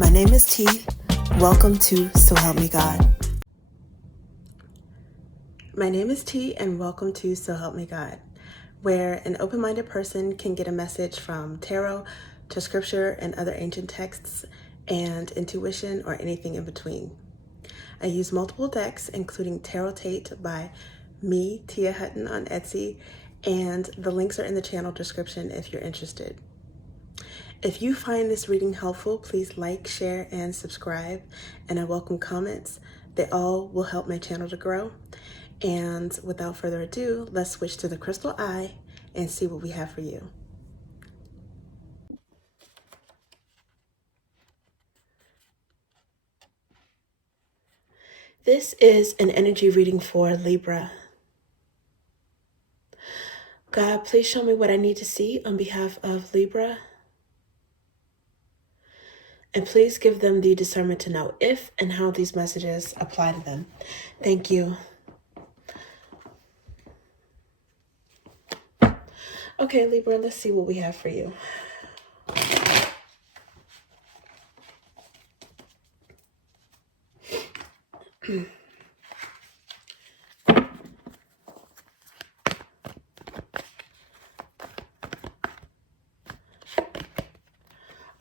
My name is T. Welcome to So Help Me God. My name is T, and welcome to So Help Me God, where an open-minded person can get a message from tarot to scripture and other ancient texts and intuition or anything in between. I use multiple decks, including Tarot Tate by me, Tia Hutton, on Etsy, and the links are in the channel description if you're interested. If you find this reading helpful, please like, share, and subscribe, and I welcome comments. They all will help my channel to grow. And without further ado, let's switch to the crystal eye and see what we have for you. This is an energy reading for Libra. God, please show me what I need to see on behalf of Libra. And please give them the discernment to know if and how these messages apply to them. Thank you. Okay, Libra, let's see what we have for you.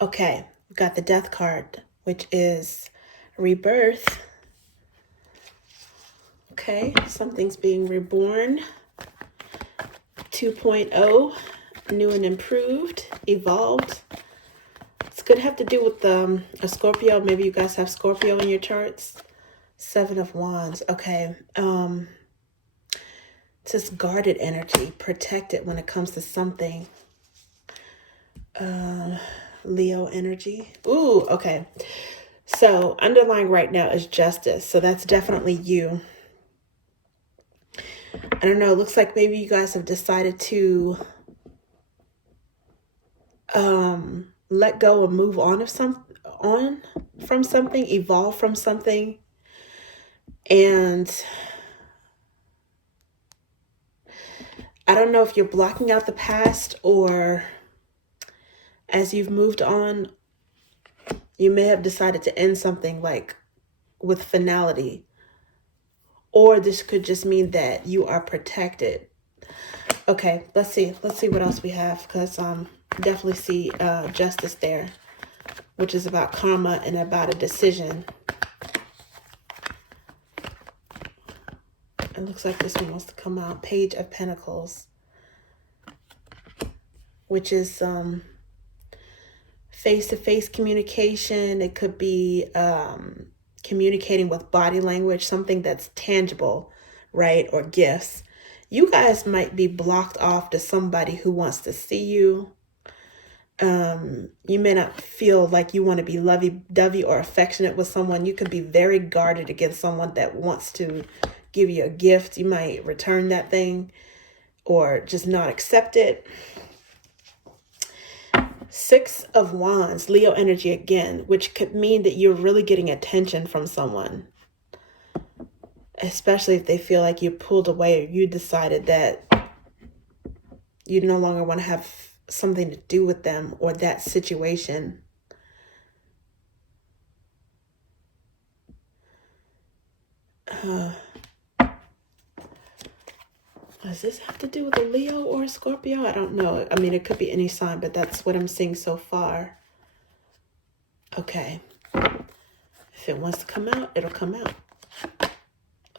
Okay, we got the Death card, which is rebirth. Okay, something's being reborn. 2.0, new and improved, evolved. This could have to do with a Scorpio. Maybe you guys have Scorpio in your charts. 7 of Wands. Okay. Just guarded energy, protected when it comes to something. Leo energy. Ooh, okay. So underlying right now is justice. So that's definitely you. I don't know. It looks like maybe you guys have decided to let go and move on from something, evolve from something. And I don't know if you're blocking out the past, or as you've moved on, you may have decided to end something like with finality. Or this could just mean that you are protected. Okay, let's see what else we have, because definitely see justice there, which is about karma and about a decision. It looks like this one wants to come out. Page of Pentacles, which is face-to-face communication. It could be communicating with body language, something that's tangible, right? Or gifts. You guys might be blocked off to somebody who wants to see you. You may not feel like you want to be lovey-dovey or affectionate with someone. You could be very guarded against someone that wants to give you a gift. You might return that thing or just not accept it. 6 of Wands, Leo energy again, which could mean that you're really getting attention from someone, especially if they feel like you pulled away or you decided that you no longer want to have something to do with them or that situation. Does this have to do with a Leo or a Scorpio? I don't know. I mean, it could be any sign, but that's what I'm seeing so far. Okay. If it wants to come out, it'll come out.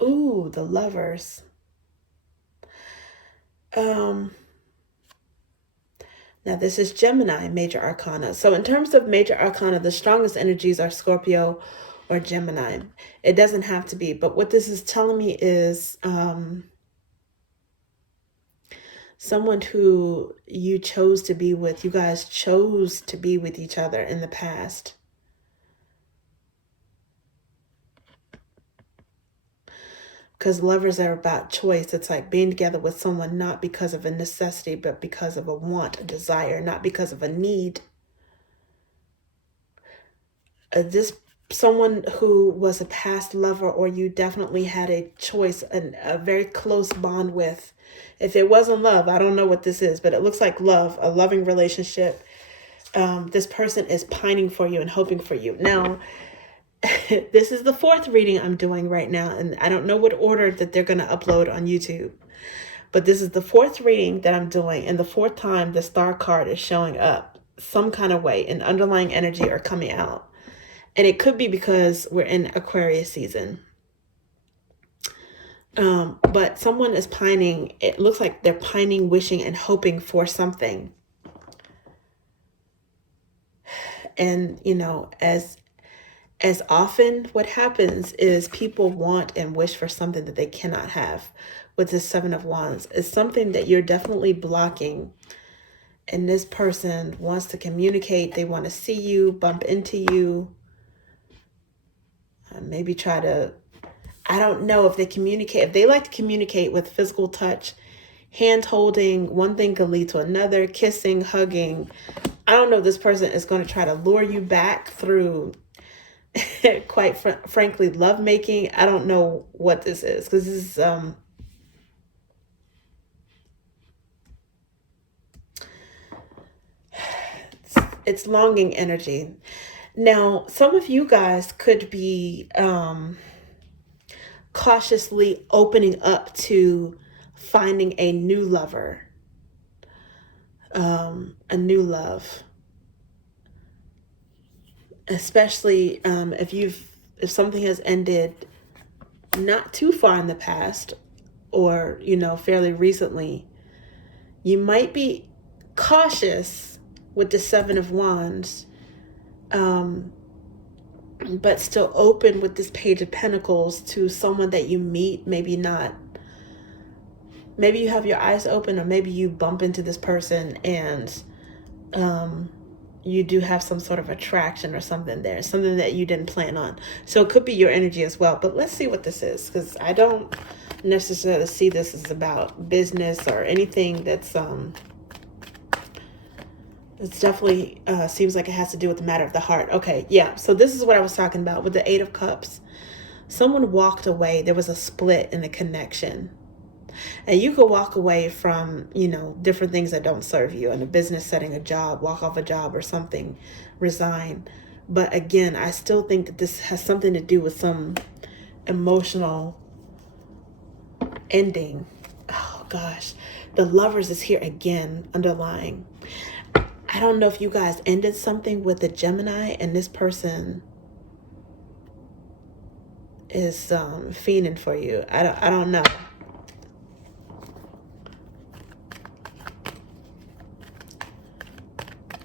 Ooh, the Lovers. Now this is Gemini, Major Arcana. So in terms of Major Arcana, the strongest energies are Scorpio or Gemini. It doesn't have to be, but what this is telling me is someone who you chose to be with. You guys chose to be with each other in the past. Because lovers are about choice. It's like being together with someone not because of a necessity, but because of a want, a desire, not because of a need. This someone who was a past lover, or you definitely had a choice, a very close bond with. If it wasn't love, I don't know what this is, but it looks like love, a loving relationship. this person is pining for you and hoping for you. Now, this is the fourth reading I'm doing right now, and I don't know what order that they're going to upload on YouTube. But this is the fourth reading that I'm doing, and the fourth time the star card is showing up some kind of way, and underlying energy are coming out. And it could be because we're in Aquarius season. But someone is pining. It looks like they're pining, wishing, and hoping for something. And, you know, as often what happens is people want and wish for something that they cannot have. With the Seven of Wands, it's something that you're definitely blocking. And this person wants to communicate. They want to see you, bump into you. Maybe try to, I don't know if they communicate. If they like to communicate with physical touch, hand holding, one thing could lead to another, kissing, hugging. I don't know if this person is going to try to lure you back through, quite frankly, lovemaking. I don't know what this is, because this is, it's longing energy. Now, some of you guys could be cautiously opening up to finding a new lover, a new love. Especially if something has ended not too far in the past, or, you know, fairly recently, you might be cautious with the Seven of Wands, but still open with this Page of Pentacles to someone that you meet. Maybe not. Maybe you have your eyes open, or maybe you bump into this person and you do have some sort of attraction or something there, something that you didn't plan on. So it could be your energy as well. But let's see what this is, because I don't necessarily see this as about business or anything that's it's definitely seems like it has to do with the matter of the heart. Okay, yeah. So this is what I was talking about with the Eight of Cups. Someone walked away. There was a split in the connection. And you could walk away from, you know, different things that don't serve you in a business setting, a job, walk off a job or something, resign. But again, I still think that this has something to do with some emotional ending. Oh gosh, the Lovers is here again, underlying. I don't know if you guys ended something with a Gemini, and this person is fiending for you. I don't know.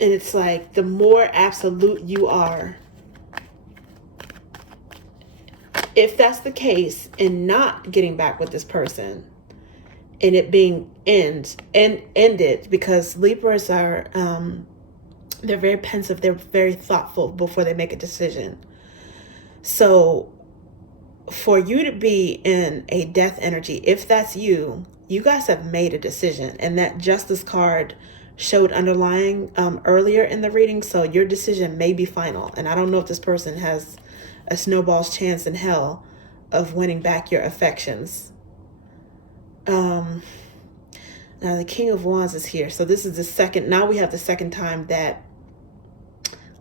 And it's like, the more absolute you are, if that's the case, in not getting back with this person, and it being ended, because Libras are, they're very pensive, they're very thoughtful before they make a decision. So for you to be in a death energy, if that's you, you guys have made a decision, and that Justice card showed underlying earlier in the reading. So your decision may be final, and I don't know if this person has a snowball's chance in hell of winning back your affections. Now the King of Wands is here. So this is the second, now we have the second time that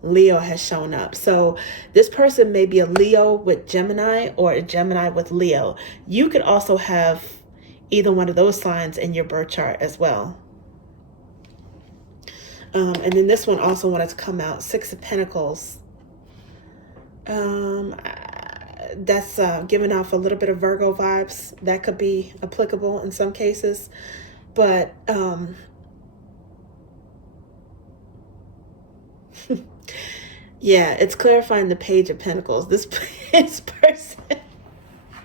Leo has shown up. So this person may be a Leo with Gemini, or a Gemini with Leo. You could also have either one of those signs in your birth chart as well. And then this one also wanted to come out, Six of Pentacles. That's giving off a little bit of Virgo vibes. That could be applicable in some cases. But yeah, it's clarifying the Page of Pentacles. This person,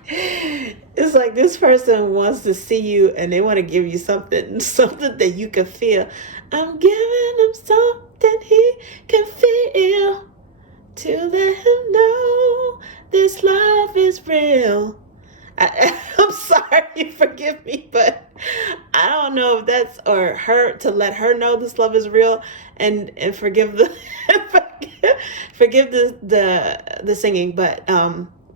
it's like this person wants to see you, and they want to give you something that you can feel. I'm giving him something he can feel, to let him know this love is real. I'm sorry, forgive me, but I don't know if that's, or her, to let her know this love is real, and forgive the forgive the singing, but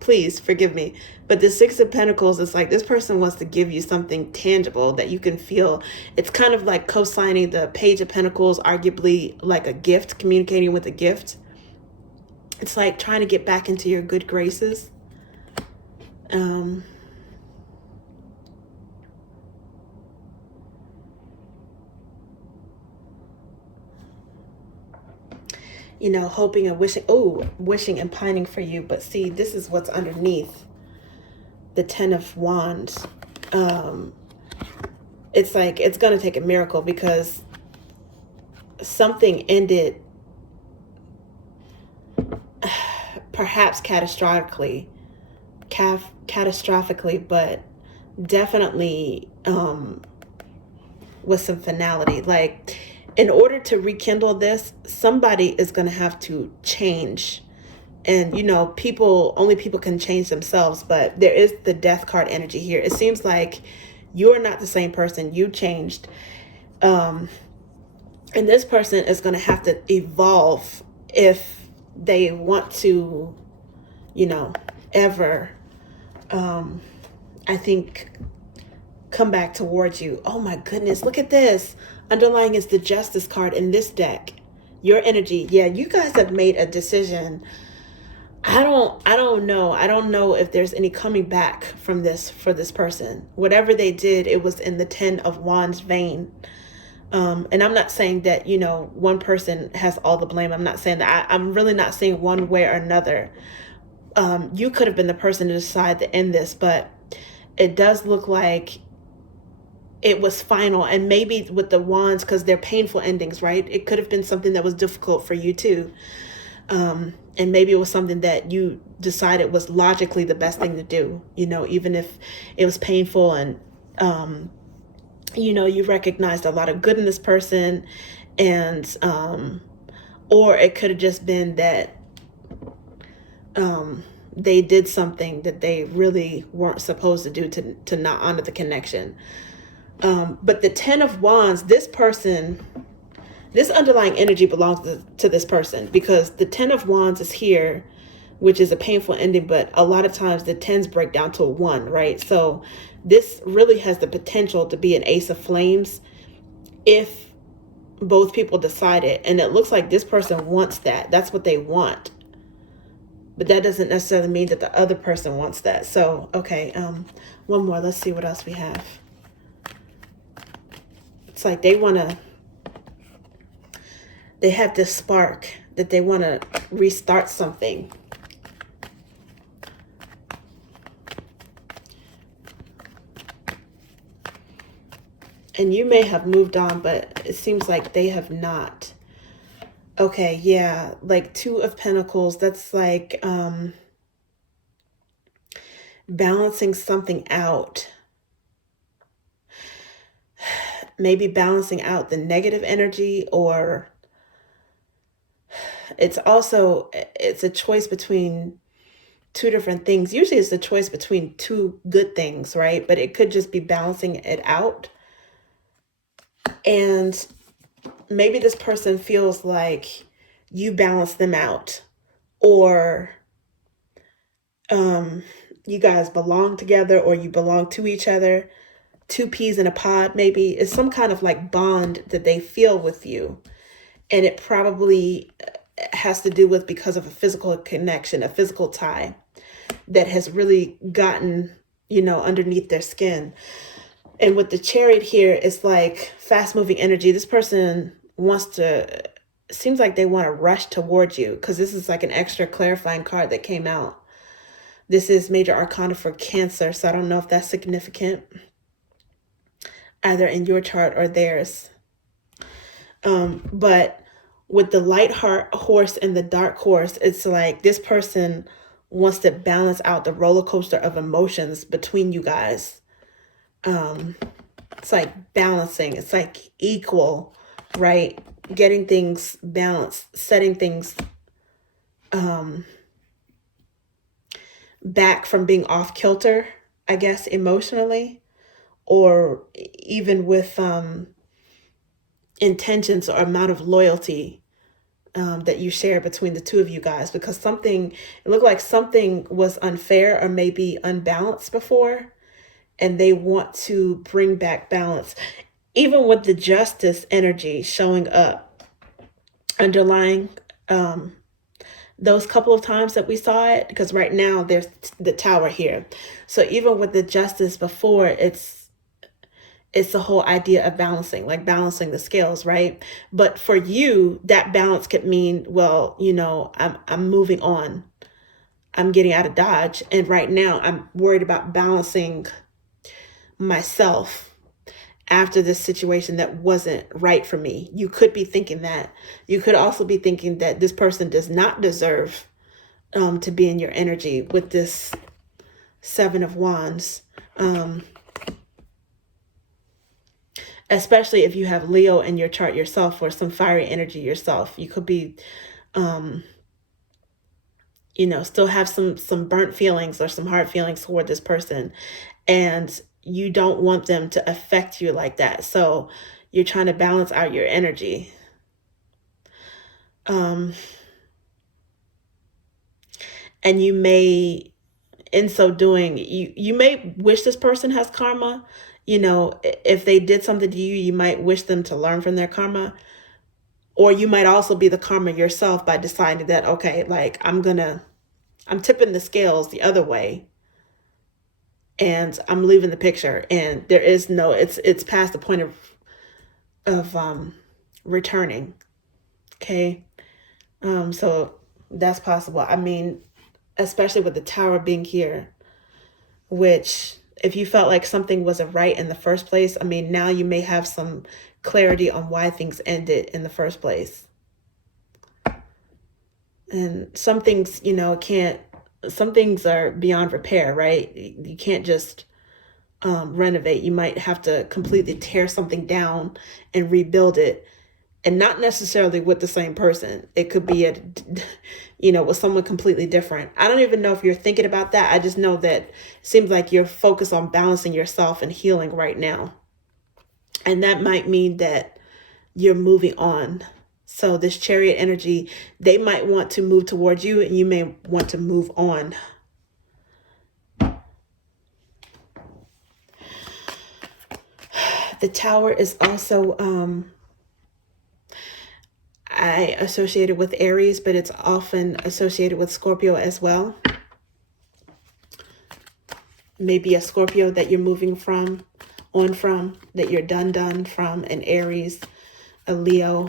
please forgive me. But the Six of Pentacles is like this person wants to give you something tangible that you can feel. It's kind of like co-signing the Page of Pentacles, arguably like a gift, communicating with a gift. It's like trying to get back into your good graces. You know, hoping and wishing and pining for you. But see, this is what's underneath the Ten of Wands. It's like it's going to take a miracle because something ended perhaps catastrophically, but definitely with some finality. Like, in order to rekindle this, somebody is going to have to change. And, you know, only people can change themselves, but there is the Death card energy here. It seems like you're not the same person. You changed. And this person is going to have to evolve if they want to, you know, ever, I think, come back towards you. Oh my goodness, look at this. Underlying is the Justice card in this deck. Your energy. Yeah, you guys have made a decision. I don't know. I don't know if there's any coming back from this for this person. Whatever they did, it was in the Ten of Wands vein. And I'm not saying that, you know, one person has all the blame. I'm not saying that. I'm really not saying one way or another. You could have been the person to decide to end this, but it does look like it was final. And maybe with the wands, because they're painful endings, right? It could have been something that was difficult for you too. And maybe it was something that you decided was logically the best thing to do, you know, even if it was painful. And, you know, you recognized a lot of good in this person. And, or it could have just been that, they did something that they really weren't supposed to do to not honor the connection. But the Ten of Wands, this person, this underlying energy belongs to this person, because the Ten of Wands is here, which is a painful ending, but a lot of times the tens break down to a one, right? So this really has the potential to be an Ace of Flames if both people decide it. And it looks like this person wants that. That's what they want. But that doesn't necessarily mean that the other person wants that. So, okay, one more. Let's see what else we have. It's like they have this spark that they want to restart something. And you may have moved on, but it seems like they have not. Okay, yeah, like Two of Pentacles, that's like balancing something out. Maybe balancing out the negative energy, or it's a choice between two different things. Usually it's a choice between two good things, right? But it could just be balancing it out. And maybe this person feels like you balance them out, or you guys belong together, or you belong to each other. Two peas in a pod, maybe. It's some kind of like bond that they feel with you. And it probably has to do with because of a physical connection, a physical tie that has really gotten, you know, underneath their skin. And with the Chariot here, it's like fast moving energy. This person seems like they want to rush towards you, because this is like an extra clarifying card that came out. This is Major Arcana for Cancer, so I don't know if that's significant either in your chart or theirs. But with the light horse and the dark horse, it's like this person wants to balance out the roller coaster of emotions between you guys. It's like balancing. It's like equal, right? Getting things balanced, setting things back from being off kilter, I guess, emotionally, or even with intentions or amount of loyalty that you share between the two of you guys, because it looked like something was unfair or maybe unbalanced before, and they want to bring back balance. Even with the justice energy showing up, underlying those couple of times that we saw it, because right now there's the Tower here. So even with the justice before, it's the whole idea of balancing, like balancing the scales, right? But for you, that balance could mean, well, I'm moving on. I'm getting out of Dodge. And right now I'm worried about balancing myself after this situation that wasn't right for me. You could be thinking that. You could also be thinking that this person does not deserve to be in your energy with this Seven of Wands. Especially if you have Leo in your chart yourself, or some fiery energy yourself. You could be, still have some burnt feelings or some hard feelings toward this person. And you don't want them to affect you like that. So you're trying to balance out your energy. And you may, in so doing, you may wish this person has karma. If they did something to you, you might wish them to learn from their karma. Or you might also be the karma yourself by deciding that, okay, like I'm tipping the scales the other way, and I'm leaving the picture, and there is no, it's past the point of returning. Okay. So that's possible. I mean, especially with the Tower being here, which if you felt like something wasn't right in the first place, I mean, now you may have some clarity on why things ended in the first place. And some things, some things are beyond repair, right? You can't just renovate. You might have to completely tear something down and rebuild it. And not necessarily with the same person. It could be with someone completely different. I don't even know if you're thinking about that. I just know that it seems like you're focused on balancing yourself and healing right now. And that might mean that you're moving on. So this Chariot energy, they might want to move towards you, and you may want to move on. The Tower is also I associated with Aries, but it's often associated with Scorpio as well. Maybe a Scorpio that you're moving from, that you're done from, an Aries, a Leo,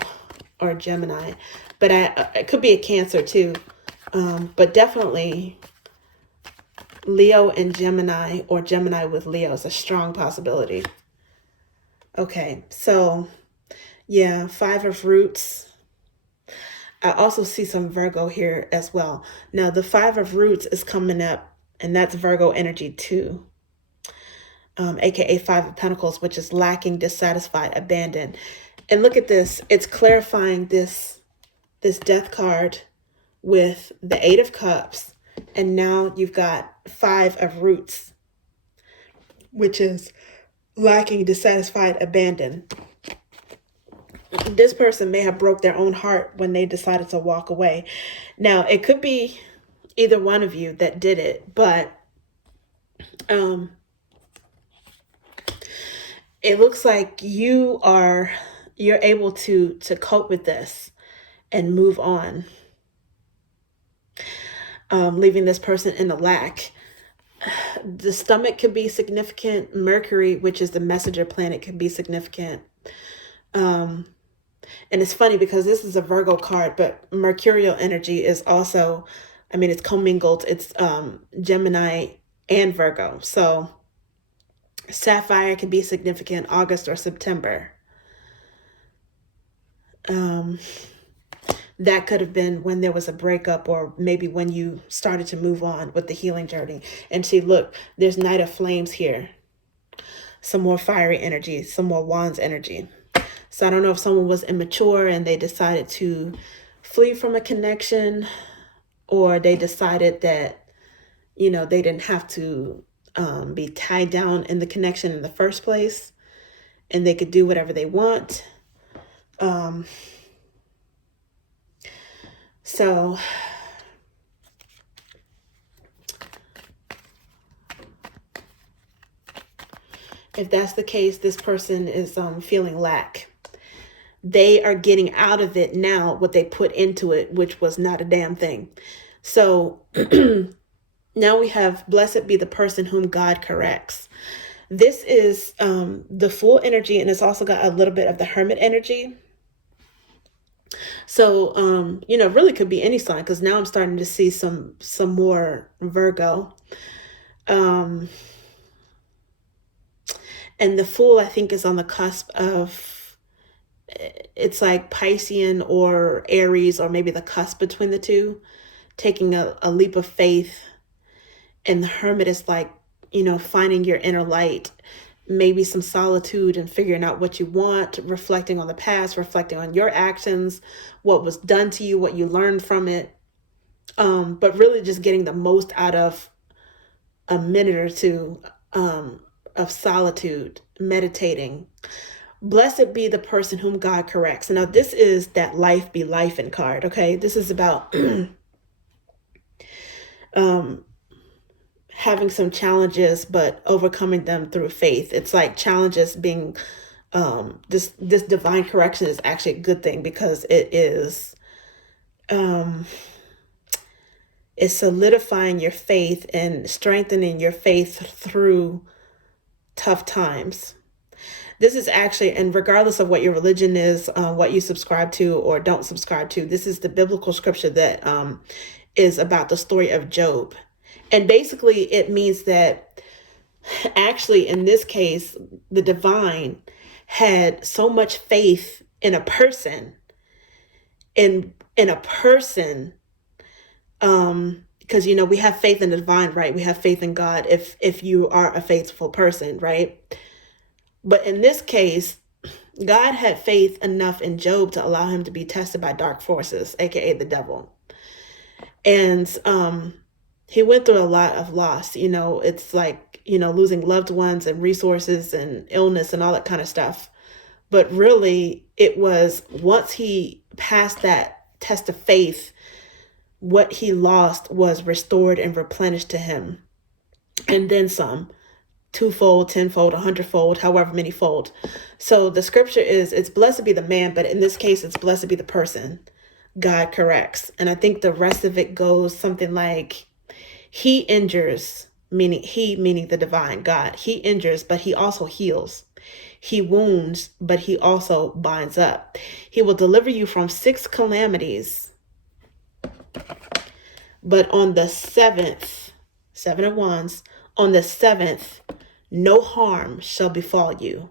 or a Gemini. But it could be a Cancer too. But definitely Leo and Gemini, or Gemini with Leo, is a strong possibility. Okay, so yeah, Five of Roots. I also see some Virgo here as well. Now, the Five of Roots is coming up, and that's Virgo energy too. AKA Five of Pentacles, which is lacking, dissatisfied, abandoned. And look at this. It's clarifying this Death card with the Eight of Cups. And now you've got Five of Roots, which is lacking, dissatisfied, abandoned. This person may have broke their own heart when they decided to walk away. Now, it could be either one of you that did it, but it looks like you're able to cope with this and move on, leaving this person in the lack. The stomach could be significant. Mercury, which is the messenger planet, could be significant. And it's funny because this is a Virgo card, but Mercurial energy is also, I mean, it's commingled. It's Gemini and Virgo. So Sapphire can be significant, August or September. That could have been when there was a breakup, or maybe when you started to move on with the healing journey. And see, look, there's Knight of Flames here. Some more fiery energy, some more Wands energy. So I don't know if someone was immature and they decided to flee from a connection, or they decided that, they didn't have to be tied down in the connection in the first place, and they could do whatever they want. So if that's the case, this person is feeling lack. They are getting out of it now what they put into it, which was not a damn thing. So now we have blessed be the person whom God corrects. This is the full energy, and it's also got a little bit of the hermit energy. So, really could be any sign, because now I'm starting to see some more Virgo. And the Fool, I think, is on the cusp of, it's like Piscean or Aries, or maybe the cusp between the two, taking a leap of faith. And the Hermit is like, finding your inner light, maybe some solitude and figuring out what you want, reflecting on the past, reflecting on your actions, what was done to you, what you learned from it. But really just getting the most out of a minute or two of solitude, meditating. Blessed be the person whom God corrects. Now, this is that life be life in card, okay? This is about having some challenges, but overcoming them through faith. It's like challenges being, this divine correction is actually a good thing, because it is, it's solidifying your faith and strengthening your faith through tough times. This is actually, and regardless of what your religion is, what you subscribe to or don't subscribe to, this is the biblical scripture that is about the story of Job. And basically it means that actually in this case, the divine had so much faith in a person, in a person, because we have faith in the divine, right? We have faith in God if you are a faithful person, right? But in this case, God had faith enough in Job to allow him to be tested by dark forces, aka the devil. And he went through a lot of loss. It's like, losing loved ones and resources and illness and all that kind of stuff. But really, it was once he passed that test of faith, what he lost was restored and replenished to him. And then some, twofold, tenfold, 100-fold, however many fold. So the scripture is, it's blessed be the man, but in this case, it's blessed be the person God corrects. And I think the rest of it goes something like, he injures, meaning the divine God. He injures, but he also heals. He wounds, but he also binds up. He will deliver you from 6 calamities. But on the 7th, 7 of Wands, on the 7th, no harm shall befall you.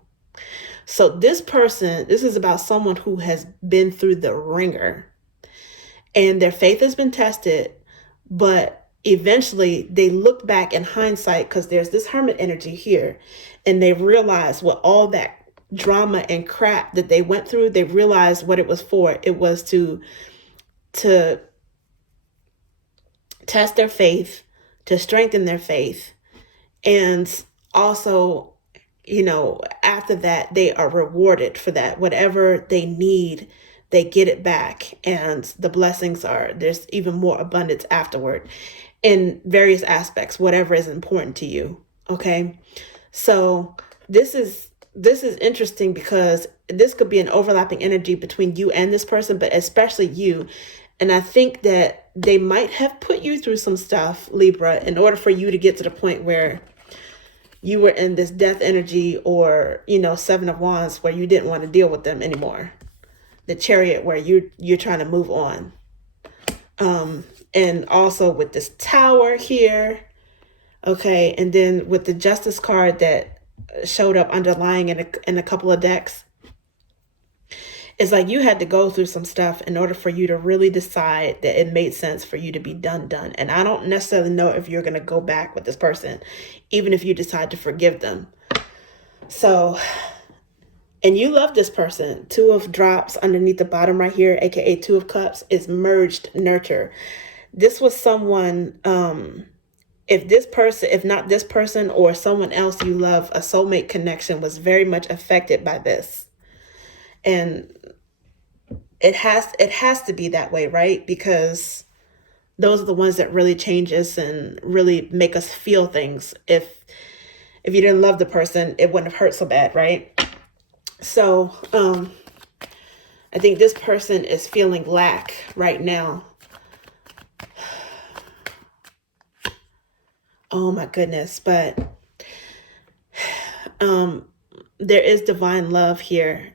So this is about someone who has been through the ringer, and their faith has been tested, but eventually they look back in hindsight, because there's this hermit energy here, and they realize what all that drama and crap that they went through, they realized what it was for. It was to test their faith, to strengthen their faith. And also, after that, they are rewarded for that. Whatever they need, they get it back. And the blessings there's even more abundance afterward in various aspects, whatever is important to you. Okay. So this is interesting, because this could be an overlapping energy between you and this person, but especially you. And I think that they might have put you through some stuff, Libra, in order for you to get to the point where you were in this death energy, or, 7 of Wands, where you didn't want to deal with them anymore. The Chariot, where you're trying to move on. And also with this Tower here. Okay. And then with the Justice card that showed up underlying in a couple of decks. It's like you had to go through some stuff in order for you to really decide that it made sense for you to be done. And I don't necessarily know if you're going to go back with this person, even if you decide to forgive them. So, and you love this person. 2 of Drops underneath the bottom right here, aka 2 of Cups, is merged nurture. This was someone, if not this person or someone else you love, a soulmate connection was very much affected by this. And it has to be that way, right? Because those are the ones that really change us and really make us feel things. If you didn't love the person, it wouldn't have hurt so bad, right? So I think this person is feeling lack right now. Oh my goodness. But there is divine love here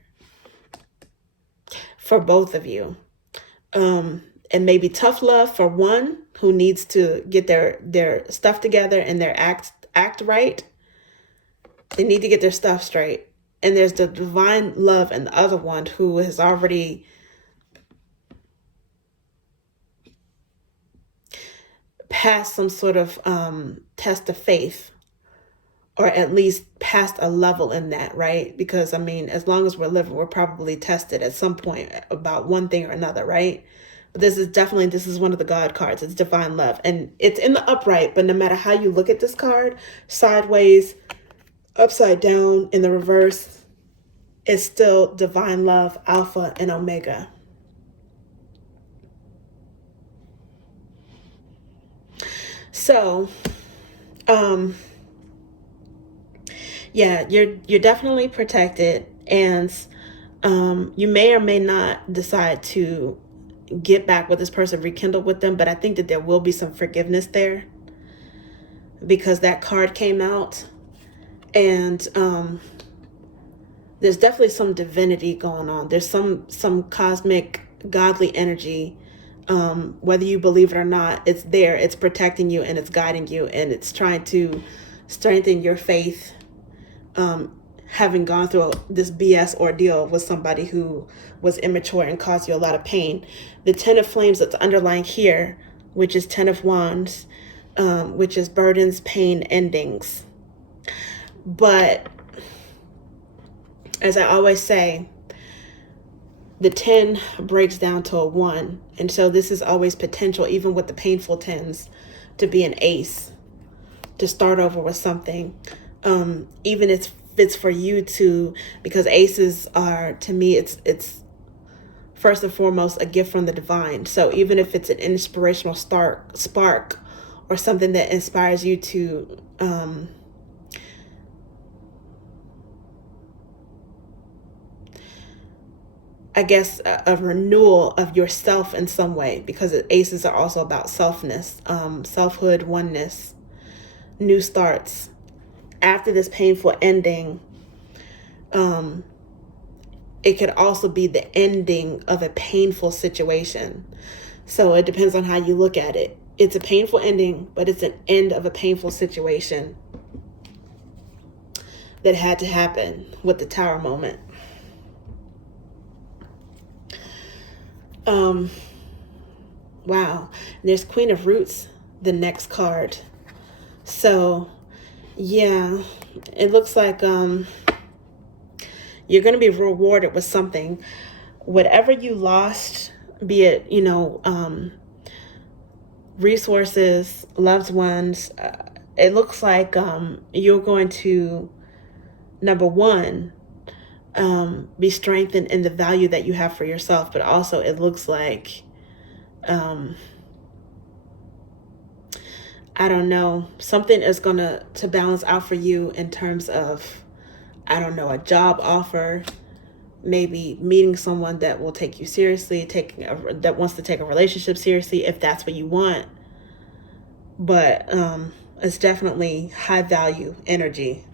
for both of you. And maybe tough love for one who needs to get their stuff together and their act right. They need to get their stuff straight. And there's the divine love and the other one who has already passed some sort of test of faith, or at least passed a level in that, right? Because I mean, as long as we're living, we're probably tested at some point about one thing or another, right? But this is one of the God cards. It's divine love. And it's in the upright, but no matter how you look at this card, sideways, upside down, in the reverse, it's still divine love, alpha and omega. So, yeah, you're definitely protected, and you may or may not decide to get back with this person, rekindle with them, but I think that there will be some forgiveness there because that card came out, and there's definitely some divinity going on. There's some cosmic godly energy. Whether you believe it or not, it's there. It's protecting you and it's guiding you and it's trying to strengthen your faith. Having gone through this BS ordeal with somebody who was immature and caused you a lot of pain. The Ten of Flames that's underlying here, which is Ten of Wands, which is burdens, pain, endings. But as I always say, the 10 breaks down to a 1. And so this is always potential, even with the painful 10s, to be an ace, to start over with something. Even if it's for you to, because aces are, to me, it's first and foremost a gift from the divine. So even if it's an inspirational spark or something that inspires you to I guess a renewal of yourself in some way, because aces are also about selfness, selfhood, oneness, new starts. After this painful ending, it could also be the ending of a painful situation. So it depends on how you look at it. It's a painful ending, but it's an end of a painful situation that had to happen with the Tower moment. Wow. There's Queen of Roots, the next card. So, yeah, it looks like you're going to be rewarded with something. Whatever you lost, be it, resources, loved ones, it looks like you're going to, number one, be strengthened in the value that you have for yourself, but also it looks like I don't know, something is gonna to balance out for you in terms of, I don't know, a job offer, maybe meeting someone that will take you seriously, that wants to take a relationship seriously, if that's what you want. But it's definitely high value energy.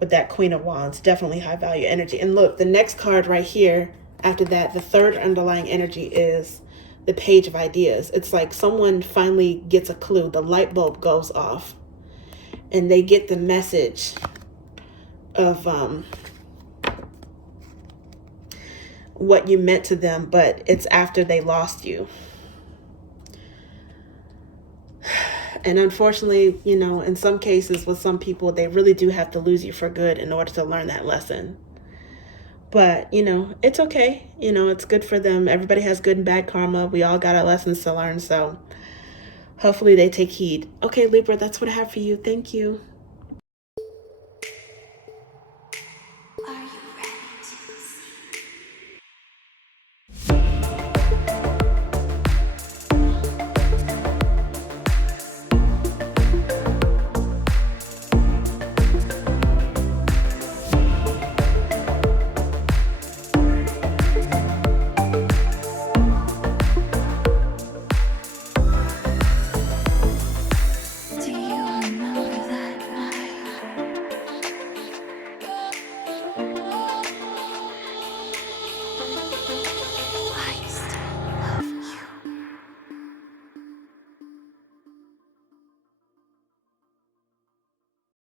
With that Queen of Wands, definitely high value energy. And look, the next card right here, after that, the third underlying energy is the Page of Ideas. It's like someone finally gets a clue. The light bulb goes off and they get the message of what you meant to them, but it's after they lost you. And unfortunately, in some cases with some people, they really do have to lose you for good in order to learn that lesson. But, it's okay. It's good for them. Everybody has good and bad karma. We all got our lessons to learn. So hopefully they take heed. Okay, Libra, that's what I have for you. Thank you.